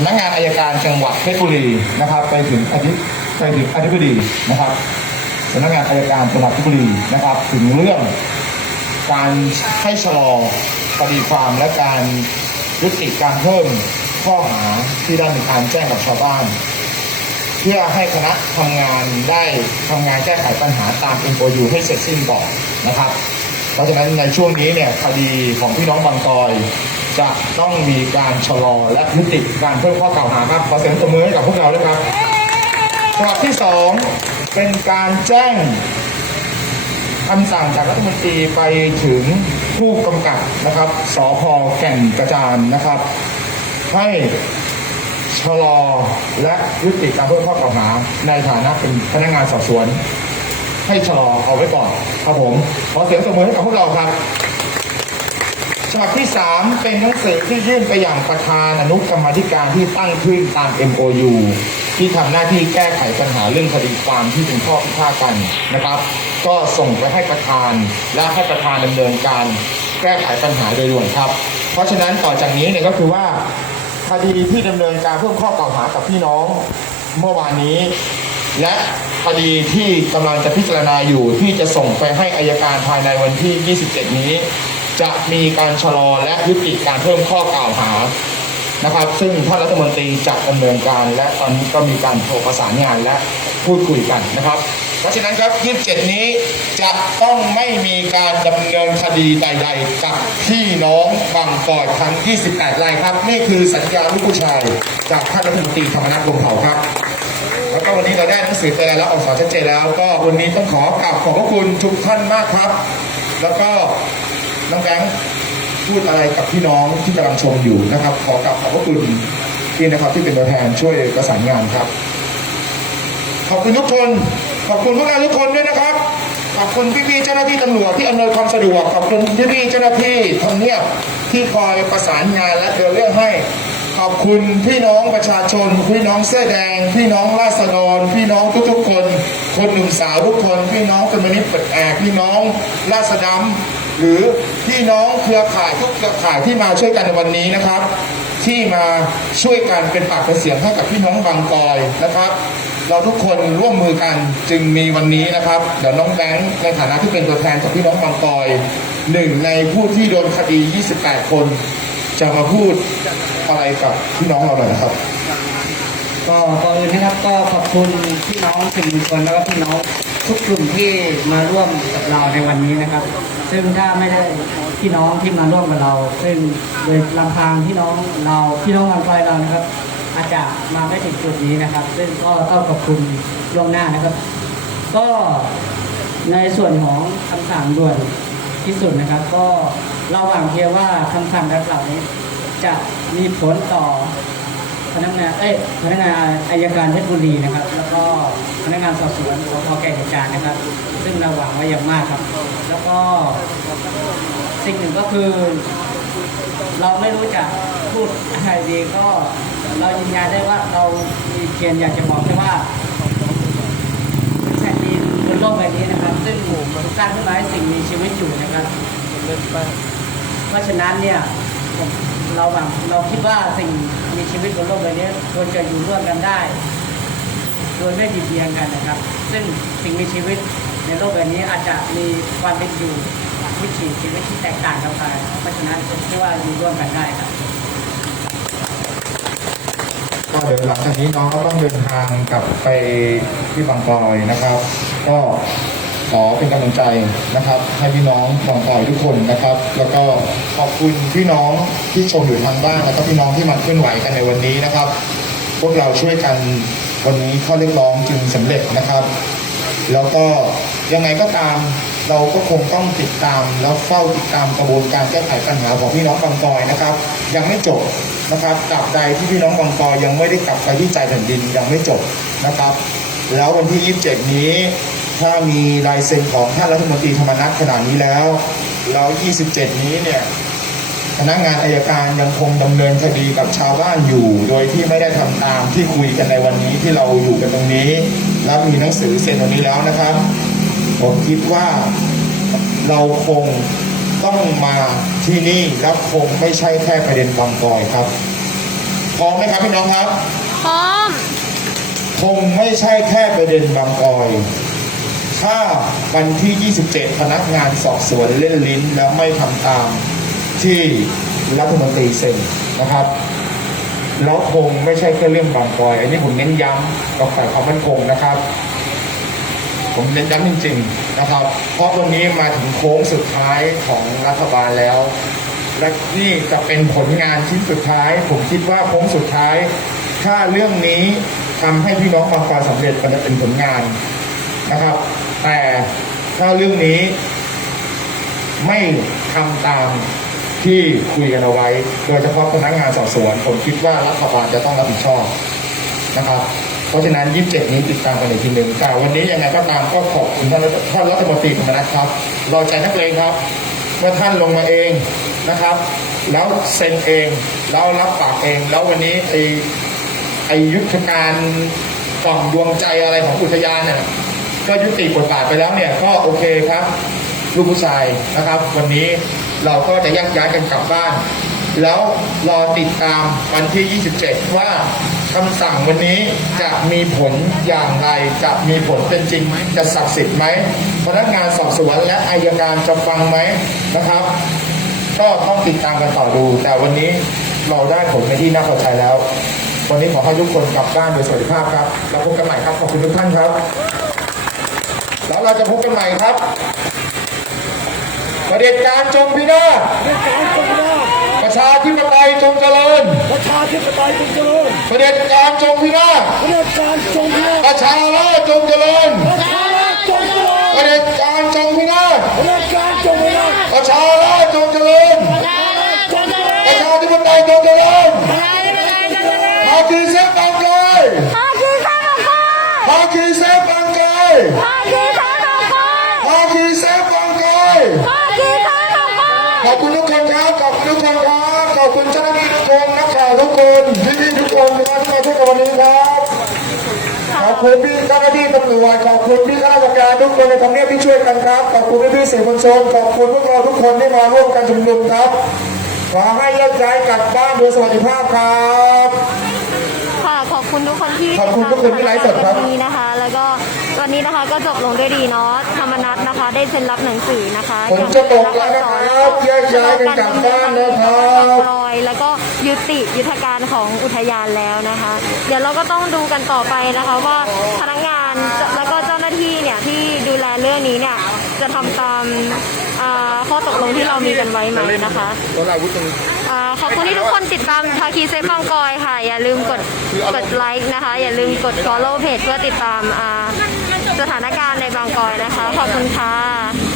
ำนักงานอายการจังหวัดเพชรบุรีนะครับ ไปถึงอธิไปถึงอธิบดีนะครับสำนักงานอายการจังหวัดเพชรบุรีนะครับ ถึงเรื่องการให้ชะลอคดีความและการยุติการเพิ่มข้อหาที่ได้มีการแจ้งกับชาวบ้าน เพื่อให้คณะทำงานได้ทำงานแก้ไขปัญหาตาม MOU ให้เสร็จสิ้นก่อนนะครับ เพราะฉะนั้นในช่วงนี้เนี่ยคดีของพี่น้องบางกอย จะต้องมีการชะลอและยุติการเพิ่มข้อกล่าวหาครับขอเสียงตบมือให้กับพวกเราด้วยครับฉบับที่สองเป็นการแจ้งคำสั่งจากรัฐมนตรีไปถึงผู้กำกับนะครับสพแก่นกระจานนะครับ ให้ชะลอและยุติการเพิ่มข้อกล่าวหาในฐานะเป็นพนักงานสอบสวน ให้ชะลอเอาไว้ก่อนครับผมขอเสียงตบมือให้กับพวกเราครับ ฉบับที่ 3 เป็นหนังสือที่ยื่นไปอย่างประธานอนุกรรมธิการที่ตั้งขึ้นตาม MOU ที่ทำหน้าที่แก้ไขปัญหาเรื่องคดีความที่เป็นข้อพิพาทกันนะครับ ก็ส่งไปให้ประธานและให้ประธานดำเนินการแก้ไขปัญหาโดยด่วนครับ เพราะฉะนั้นต่อจากนี้เนี่ยก็คือว่าคดีที่ดำเนินการเพิ่มข้อกล่าวหากับพี่น้องเมื่อวานนี้ และคดีที่กำลังจะพิจารณาอยู่ที่จะส่งไปให้อายการภายในวันที่ 27 นี้ จะมีการชะลอและยุติการเพิ่มข้อกล่าวหานะครับ ซึ่งท่านรัฐมนตรีจะดำเนินการ และตอนนี้ก็มีการโทรประสานงานและพูดคุยกันนะครับ เพราะฉะนั้นครับ 27 นี้จะต้องไม่มีการดำเนินคดีใด ๆ กับพี่น้องบางกอดทั้ง 28 รายครับ นี่คือสัญญาลูกผู้ชายจากท่านรัฐมนตรีธรรมนัฐพรหมเผ่าครับแล้วก็วันนี้เราได้หนังสือไปแล้วออกสารชัดเจนแล้ว ก็วันนี้ต้องขอกราบขอบพระคุณทุกท่านมากครับ แล้วก็ น้องแบงค์พูดอะไรกับพี่น้องที่กำลังชมอยู่นะครับ ขอกราบขอบพระคุณที่นะครับที่เป็นตัวแทนช่วยประสานงานครับ ขอบคุณทุกคน ขอบคุณพวกเราทุกคนด้วยนะครับ ขอบคุณพี่ๆเจ้าหน้าที่ตำรวจที่อำนวยความสะดวก ขอบคุณพี่ๆเจ้าหน้าที่ทำเนียบที่คอยประสานงานและเดินเรื่องให้ ขอบคุณพี่น้องประชาชน พี่น้องเสื้อแดง พี่น้องราษฎร พี่น้องทุกๆคน คนหนุ่มสาวทุกคน พี่น้องคอมมิวนิสต์เปิดแอกพี่น้องราษฎร หรือพี่น้องเครือข่ายทุกเครือข่ายที่มาช่วยกันในวันนี้นะครับ ที่มาช่วยกันเป็นปากเป็นเสียงให้กับพี่น้องบางกอยนะครับ เราทุกคนร่วมมือกันจึงมีวันนี้นะครับเดี๋ยวน้องแบงค์ในฐานะที่เป็นตัวแทนจากพี่น้องบางกอยหนึ่งในผู้ที่โดนคดี 28 คน จะมาพูดอะไรกับพี่น้องเราหน่อยนะครับก็ก่อนอื่นนะครับก็ขอบคุณพี่น้องสื่อมวลชนแล้วก็พี่น้องทุกกลุ่มที่มาร่วมกับเราในวันนี้นะครับ ซึ่งถ้าไม่ได้พี่น้องที่มาร่วมกับเรา ซึ่งโดยลำพังพี่น้องเราพี่น้องวันไฟเรานะครับ อาจจะมาไม่ถึงจุดนี้นะครับ ซึ่งก็ต้องขอบคุณล่วงหน้านะครับ ก็ในส่วนของคำสั่งด่วนที่สุดนะครับ ก็เราหวังเพียงว่าคำสั่งดังกล่าวนี้ จะมีผลต่อ พนักงานเอ้ยพนักงานอายการเพชรบุรีนะครับ แล้วก็พนักงานสอบสวนสพแก่นจานนะครับ ซึ่งเราหวังไว้อย่างมากครับ แล้วก็สิ่งหนึ่งก็คือ เราไม่รู้จะพูดอะไรดีก็เรายืนยันได้ว่าเรามีเพียงอยากจะบอกแค่ว่าแผ่นดินบนโลกใบนี้นะครับ ซึ่งสร้างขึ้นมาให้สิ่งมีชีวิตอยู่นะครับเพราะฉะนั้นเนี่ยผม เราหวังเราคิดว่าสิ่งมีชีวิตบนโลกใบนี้ควรจะอยู่ร่วมกันได้ โดยไม่บิดเบียนกันนะครับ ซึ่งสิ่งมีชีวิตในโลกใบนี้อาจจะมีความเป็นอยู่วิถีชีวิตที่แตกต่างกันไป เพราะฉะนั้นผมคิดว่าอยู่ร่วมกันได้ครับก็เดี๋ยวหลังจากนี้น้องก็ต้องเดินทางกลับไปที่บางกอยนะครับ ก็ ขอเป็นกำลังใจนะครับ ให้พี่น้องบางกอยทุกคนนะครับ แล้วก็ขอบคุณพี่น้องที่ชมอยู่ทางบ้านแล้วก็พี่น้องที่มาเคลื่อนไหวกันในวันนี้นะครับ พวกเราช่วยกันวันนี้ข้อเรียกร้องจึงสำเร็จนะครับ แล้วก็ยังไงก็ตามเราก็คงต้องติดตามแล้วเฝ้าติดตามกระบวนการแก้ไขปัญหาของพี่น้องบางกอยนะครับ ยังไม่จบนะครับตราบใดที่พี่น้องบางกอยยังไม่ได้กลับไปที่ใจแผ่นดินยังไม่จบนะครับ แล้ววันที่ 27 นี้ ถ้ามีลายเซ็นของท่านรัฐมนตรีธรรมนัฐขนาดนี้แล้วแล้ว 27 นี้เนี่ยพนักงานอายการยังคงดำเนินคดีกับชาวบ้านอยู่ โดยที่ไม่ได้ทำตามที่คุยกันในวันนี้ที่เราอยู่กันตรงนี้ แล้วมีหนังสือเซ็นวันนี้แล้วนะครับ ผมคิดว่าเราคงต้องมาที่นี่แล้วคงไม่ใช่แค่ประเด็นบางกอยครับพร้อมไหมครับพี่น้องครับพร้อมคงไม่ใช่แค่ประเด็นบางกอย ถ้าวันที่ 27 พนักงานสอบสวนเล่นลิ้น แล้วไม่ทำตามที่รัฐมนตรีเซ็นนะครับแล้วคงไม่ใช่แค่เรื่องบางกอย อันนี้ผมเน้นย้ำกับฝ่ายความมั่นคงนะครับ ผมเน้นย้ำจริง ๆ นะครับ เพราะวันนี้มาถึงโค้งสุดท้ายของรัฐบาลแล้ว และนี่จะเป็นผลงานชิ้นสุดท้าย ผมคิดว่าโค้งสุดท้าย ถ้าเรื่องนี้ทำให้พี่น้องบางกอยสำเร็จมันจะเป็นผลงาน นะครับ แต่ถ้าเรื่องนี้ ไม่ทำตามที่คุยกันเอาไว้ โดยเฉพาะพนักงานสอบสวน ผมคิดว่ารัฐบาลจะต้องรับผิดชอบนะครับเพราะฉะนั้น 27 นี้ติดตามกันอีกทีหนึ่งแต่วันนี้ยังไงก็ตามก็ขอบคุณท่านท่านรัฐมนตรีธรรมนัฐครับ เราใจนักเลงครับว่าท่านลงมาเองนะครับ แล้วเซ็นเอง แล้วรับปากเอง แล้ววันนี้ไอไอยุทธการกล่องดวงใจอะไรของอุทยานเนี่ย ก็ยุติบทบาทไปแล้วเนี่ยก็โอเคครับ ลูกผู้ชายนะครับ วันนี้เราก็จะแยกย้ายกันกลับบ้าน แล้วรอติดตามวันที่ 27 ว่าคำสั่งวันนี้จะมีผลอย่างไร จะมีผลเป็นจริงไหมจะศักดิ์สิทธิ์ไหมพนักงานสอบสวนและอายการจะฟังไหมนะครับ ก็ต้องติดตามกันต่อดู แต่วันนี้เราได้ผลในที่น่าพอใจแล้ว วันนี้ขอให้ทุกคนกลับบ้านโดยสวัสดิภาพครับ แล้วพบกันใหม่ครับ ขอบคุณทุกท่านครับ แล้วเราจะพบกันใหม่ครับประเด็จการจงพินาศการจงพินาศประชาธิปไตยจงเจริญ ประชาธิปไตยจงเจริญประเด็จการจงพินาศเผด็จการจงพินาศประชาราษฎร์จงเจริญ อบคุณทุกคนครับ ขอบคุณทุกคนครับ ขอบคุณเจ้าหน้าที่ทุกคนนักข่าวทุกคนพี่ๆทุกคนนะครับที่มาพูดกันวันนี้ครับ ขอบคุณพี่เจ้าหน้าที่ตำรวจขอบคุณพี่ข้าราชการทุกคนในทำเนียบที่ช่วยกันครับ ขอบคุณพี่ๆสื่อมวลชน ขอบคุณพวกเราทุกคนที่มาร่วมกันชุมนุมครับ ขอให้แยกย้ายกลับบ้านโดยสวัสดิภาพครับ ค่ะขอบคุณทุกคนที่ขอบคุณทุกคนที่ไลฟ์สดครับ วันนี้นะคะ แล้วก็ วันนี้นะคะก็จบลงด้วยดีเนาะธรรมนัทนะคะ ได้เซ็นรับหนังสือนะคะฝนจะตกแล้วนะครับแยกย้ายกันกลับบ้านนะครับรอยแล้วก็ยุติยุทธการของอุทยานแล้วนะคะ เดี๋ยวเราก็ต้องดูกันต่อไปนะคะว่าพนักงานแล้วก็เจ้าหน้าที่เนี่ยที่ดูแลเรื่องนี้เนี่ยจะทำตามอ่าข้อตกลงที่เรามีกันไว้ไหมนะคะตัวอาวุธตรงนี้อ่าขอบคุณที่ทุกคนติดตามภาคีเซฟบางกอยค่ะ อย่าลืมกดกดไลค์นะคะ อย่าลืมกด follow page เพื่อติดตามอ่า สถานการณ์ในบางกอยนะคะ ขอบคุณค่ะ